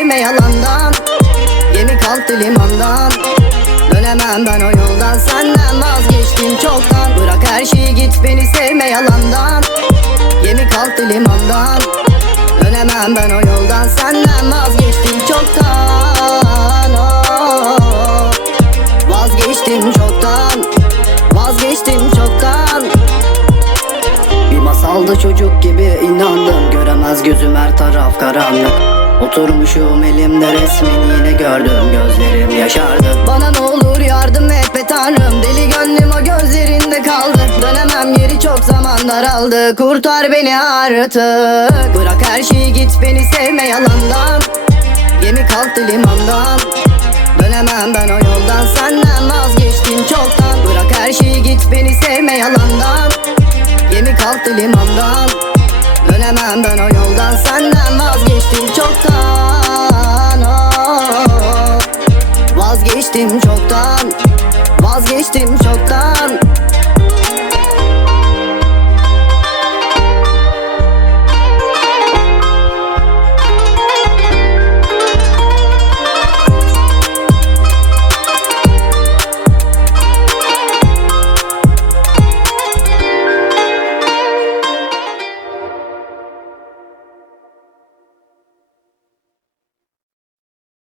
sevme yalandan. Gemi kalktı limandan. Dönemem ben o yoldan. Senden vazgeçtim çoktan. Bırak her şeyi git beni sevme yalandan. Gemi kalktı limandan. Dönemem ben o yoldan. Senden vazgeçtim çoktan. Oh. Vazgeçtim çoktan. Vazgeçtim çoktan. Bir masalda çocuk gibi inandım. Göremez gözüm her taraf karanlık Oturmuşum elimde resmin yine gördüm Gözlerim yaşardı. Bana ne olur yardım et be tanrım Deli gönlüm o gözlerinde kaldı. Dönemem geri çok zaman daraldı Kurtar beni artık. Bırak her şeyi git beni sevme yalandan. Gemi kalktı limandan. Dönemem ben o yoldan Senden vazgeçtim çoktan. Bırak her şeyi git beni sevme yalandan. Gemi kalktı limandan vazgeçtim çoktan oh. Vazgeçtim çoktan Vazgeçtim çoktan